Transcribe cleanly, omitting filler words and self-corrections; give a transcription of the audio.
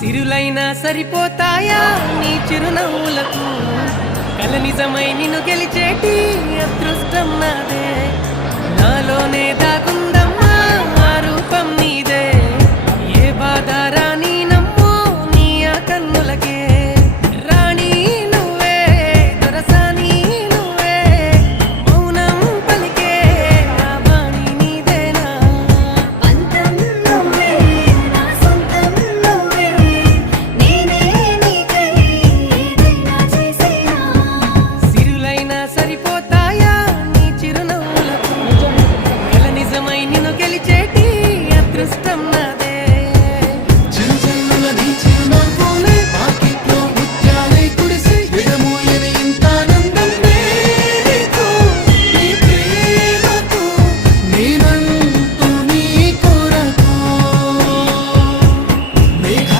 సిరులైనా సరిపోతాయా నీ చిరునవ్వులకు కల నిజమై నిన్ను గెలిచేటి అదృష్టం నాదే నాలోనే దాగుందా